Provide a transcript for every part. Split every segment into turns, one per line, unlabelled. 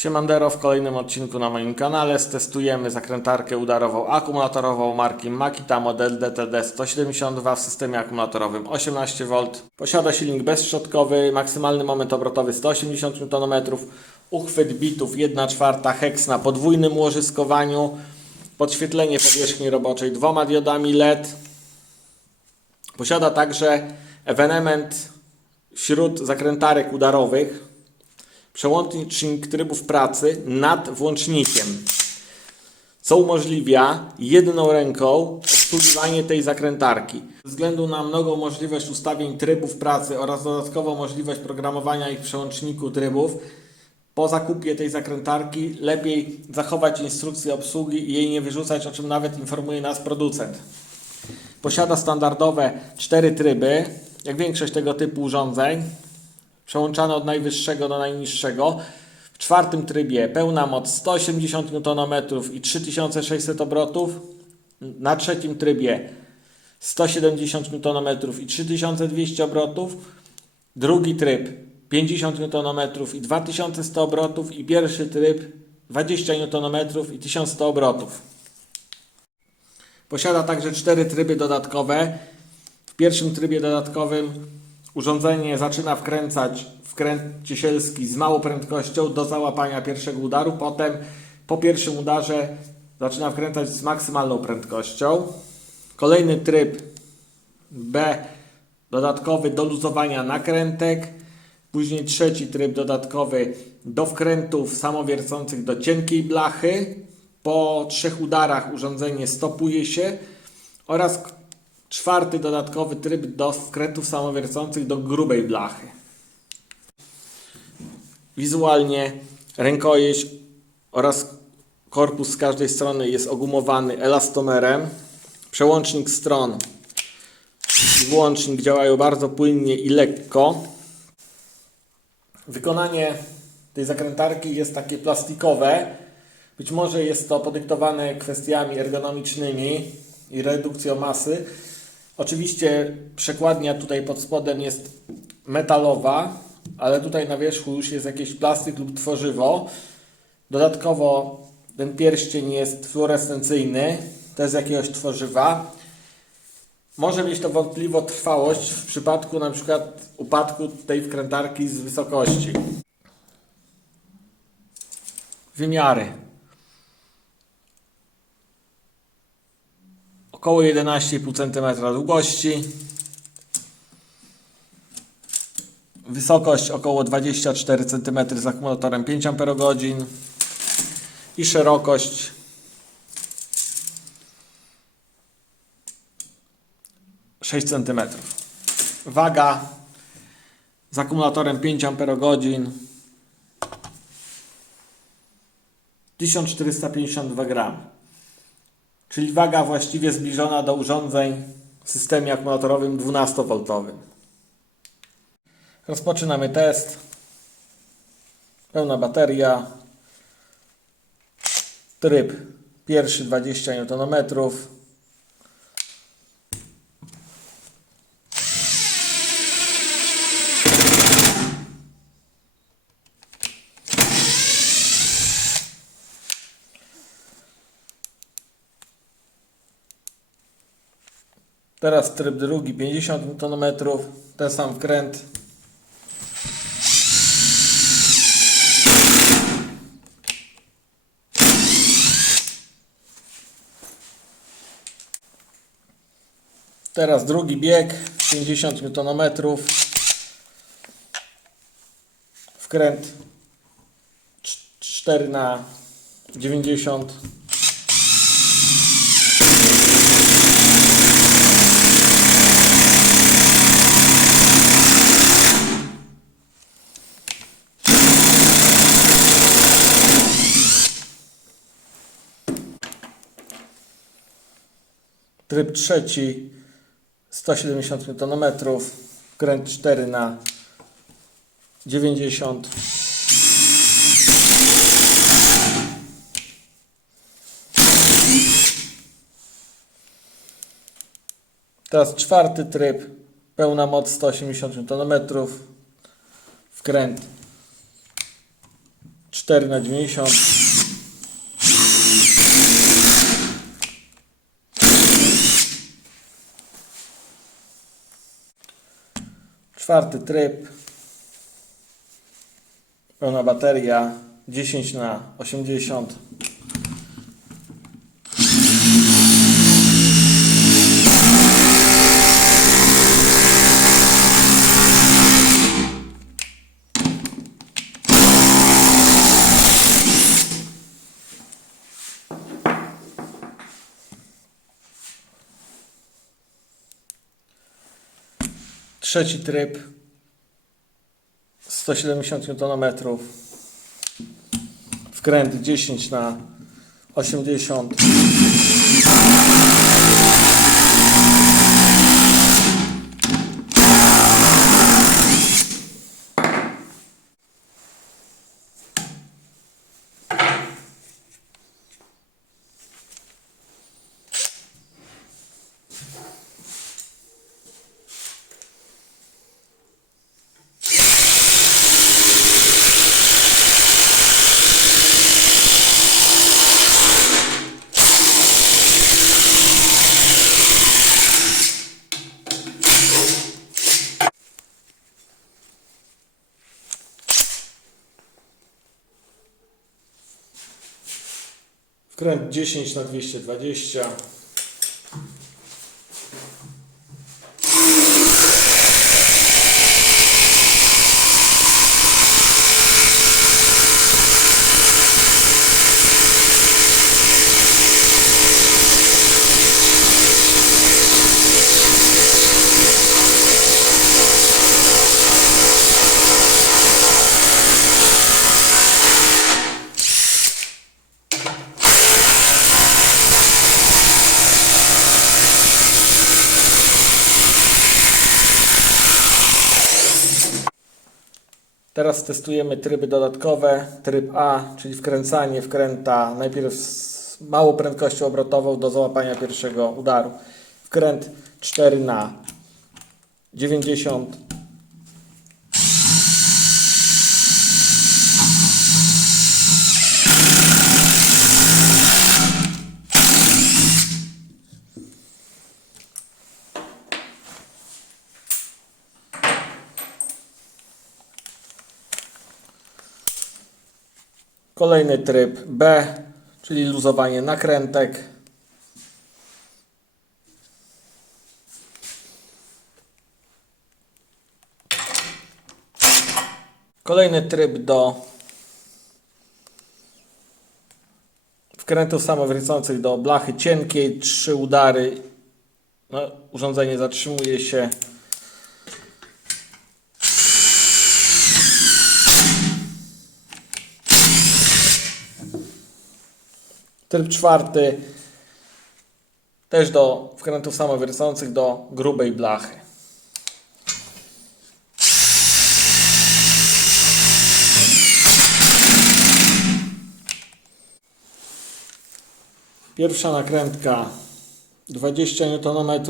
Siemandero, w kolejnym odcinku na moim kanale stestujemy zakrętarkę udarową akumulatorową marki Makita model DTD 172 w systemie akumulatorowym 18V. Posiada silnik bezszczotkowy, maksymalny moment obrotowy 180 Nm, uchwyt bitów 1 czwarta hex na podwójnym łożyskowaniu, podświetlenie powierzchni roboczej dwoma diodami LED. Posiada także ewenement wśród zakrętarek udarowych przełącznik trybów pracy nad włącznikiem, co umożliwia jedną ręką obsługiwanie tej zakrętarki. Ze względu na mnogą możliwość ustawień trybów pracy oraz dodatkową możliwość programowania ich w przełączniku trybów, po zakupie tej zakrętarki lepiej zachować instrukcję obsługi i jej nie wyrzucać, o czym nawet informuje nas producent. Posiada standardowe cztery tryby, jak większość tego typu urządzeń przełączane od najwyższego do najniższego. W czwartym trybie pełna moc 180 Nm i 3600 obrotów. Na trzecim trybie 170 Nm i 3200 obrotów. Drugi tryb 50 Nm i 2100 obrotów i pierwszy tryb 20 Nm i 1100 obrotów. Posiada także cztery tryby dodatkowe. W pierwszym trybie dodatkowym urządzenie zaczyna wkręcać wkręt ciesielski z małą prędkością do załapania pierwszego udaru. Potem po pierwszym udarze zaczyna wkręcać z maksymalną prędkością. Kolejny tryb B dodatkowy do luzowania nakrętek. Później trzeci tryb dodatkowy do wkrętów samowiercących do cienkiej blachy. Po trzech udarach urządzenie stopuje się oraz czwarty dodatkowy tryb do wkrętów samowiercących do grubej blachy. Wizualnie rękojeść oraz korpus z każdej strony jest ogumowany elastomerem. Przełącznik stron i włącznik działają bardzo płynnie i lekko. Wykonanie tej zakrętarki jest takie plastikowe. Być może jest to podyktowane kwestiami ergonomicznymi i redukcją masy. Oczywiście przekładnia tutaj pod spodem jest metalowa, ale tutaj na wierzchu już jest jakiś plastyk lub tworzywo. Dodatkowo ten pierścień jest fluorescencyjny, to jest jakiegoś tworzywa. Może mieć to wątpliwą trwałość w przypadku na przykład upadku tej wkrętarki z wysokości. Wymiary. Około 11,5 cm długości. Wysokość około 24 cm z akumulatorem 5 Ah i szerokość sześć cm. Waga z akumulatorem 5 Ah 1452 gram. Czyli waga właściwie zbliżona do urządzeń w systemie akumulatorowym 12V. Rozpoczynamy test. Pełna bateria. Tryb pierwszy 20 Nm. Teraz tryb drugi 50 Nm. Ten sam wkręt. Teraz drugi bieg 50 Nm. Wkręt 4 na 90 Tryb trzeci 170 Nm, kręt 4 na 90. Teraz czwarty tryb, pełna moc 180 Nm, wkręt 4 na 90 Czwarty tryb. Pełna bateria 10 na 80 Trzeci tryb 170 Nm wkręt 10 na 80 Wkręt 10 na 220 Teraz testujemy tryby dodatkowe. Tryb A, czyli wkręcanie wkręta najpierw z małą prędkością obrotową do załapania pierwszego udaru. Wkręt 4 na 90 Kolejny tryb B, czyli luzowanie nakrętek. Kolejny tryb do wkrętów samowiercących do blachy cienkiej, trzy udary. No, urządzenie zatrzymuje się. Tryb czwarty też do wkrętów samowiercących do grubej blachy. Pierwsza nakrętka 20 Nm.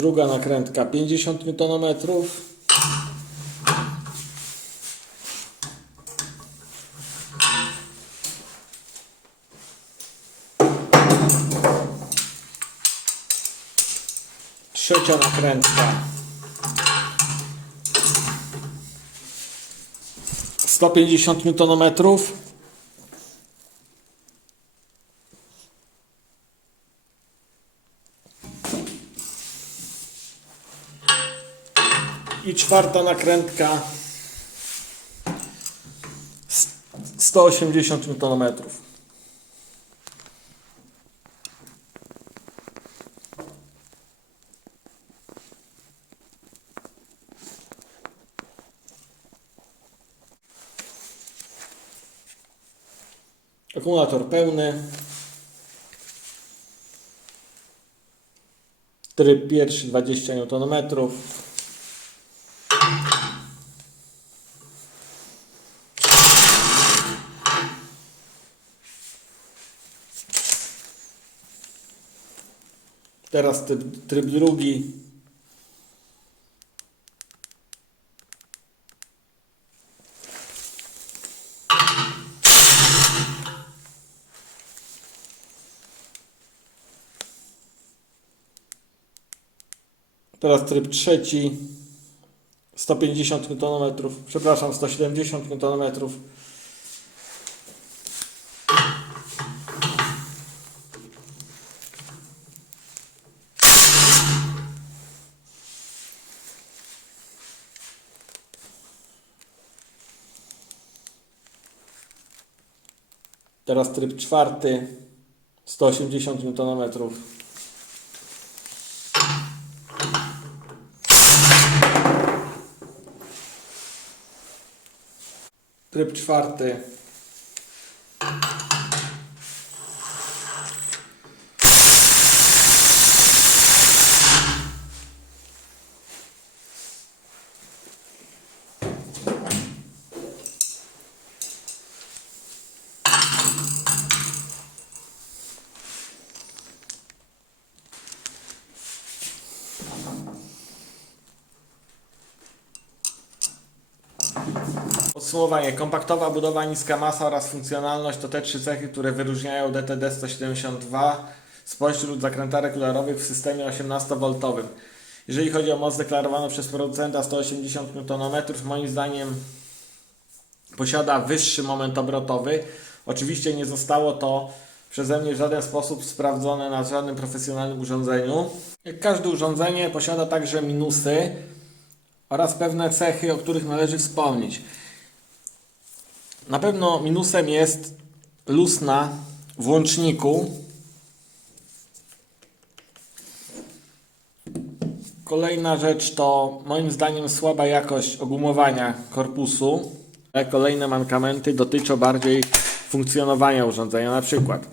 Druga nakrętka 50 Nm. Trzecia nakrętka 150 Nm. I czwarta nakrętka s- 180 Nm. Akumulator pełny. Tryb pierwszy 20 Nm. Teraz tryb, tryb drugi. Teraz tryb trzeci. 150 Nm, przepraszam, 170 Nm. Teraz tryb czwarty. 180 Nm. Tryb czwarty. Podsumowanie. Kompaktowa budowa, niska masa oraz funkcjonalność to te trzy cechy, które wyróżniają DTD 172 spośród zakrętarek udarowych w systemie 18V. Jeżeli chodzi o moc deklarowaną przez producenta 180 Nm, moim zdaniem posiada wyższy moment obrotowy. Oczywiście nie zostało to przeze mnie w żaden sposób sprawdzone na żadnym profesjonalnym urządzeniu. Jak każde urządzenie posiada także minusy oraz pewne cechy, o których należy wspomnieć. Na pewno minusem jest luz na włączniku. Kolejna rzecz to moim zdaniem słaba jakość ogumowania korpusu. Kolejne mankamenty dotyczą bardziej funkcjonowania urządzenia. Na przykład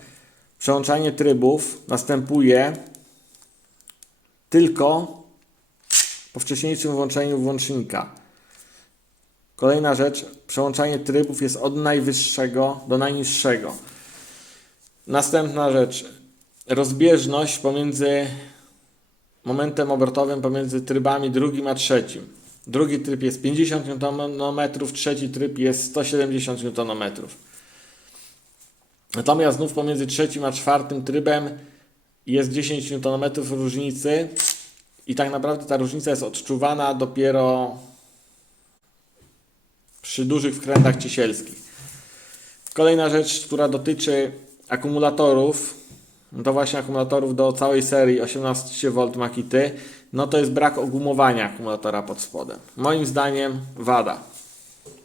przełączanie trybów następuje tylko po wcześniejszym włączeniu włącznika. Kolejna rzecz, przełączanie trybów jest od najwyższego do najniższego. Następna rzecz, rozbieżność pomiędzy momentem obrotowym pomiędzy trybami drugim a trzecim. Drugi tryb jest 50 Nm, trzeci tryb jest 170 Nm. Natomiast znów pomiędzy trzecim a czwartym trybem jest 10 Nm różnicy i tak naprawdę ta różnica jest odczuwana dopiero przy dużych wkrętach ciesielskich. Kolejna rzecz, która dotyczy akumulatorów, to właśnie akumulatorów do całej serii 18V Makity, no to jest brak ogumowania akumulatora pod spodem. Moim zdaniem wada.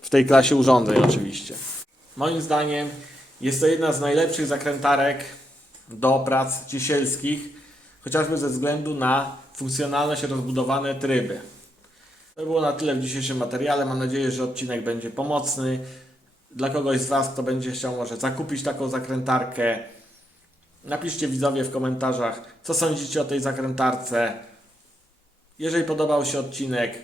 W tej klasie urządzeń oczywiście. Moim zdaniem jest to jedna z najlepszych zakrętarek do prac ciesielskich, chociażby ze względu na funkcjonalność rozbudowane tryby. To było na tyle w dzisiejszym materiale. Mam nadzieję, że odcinek będzie pomocny. Dla kogoś z Was, kto będzie chciał może zakupić taką zakrętarkę. Napiszcie widzowie w komentarzach, co sądzicie o tej zakrętarce. Jeżeli podobał się odcinek,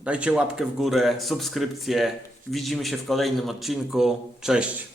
dajcie łapkę w górę, subskrypcję. Widzimy się w kolejnym odcinku. Cześć!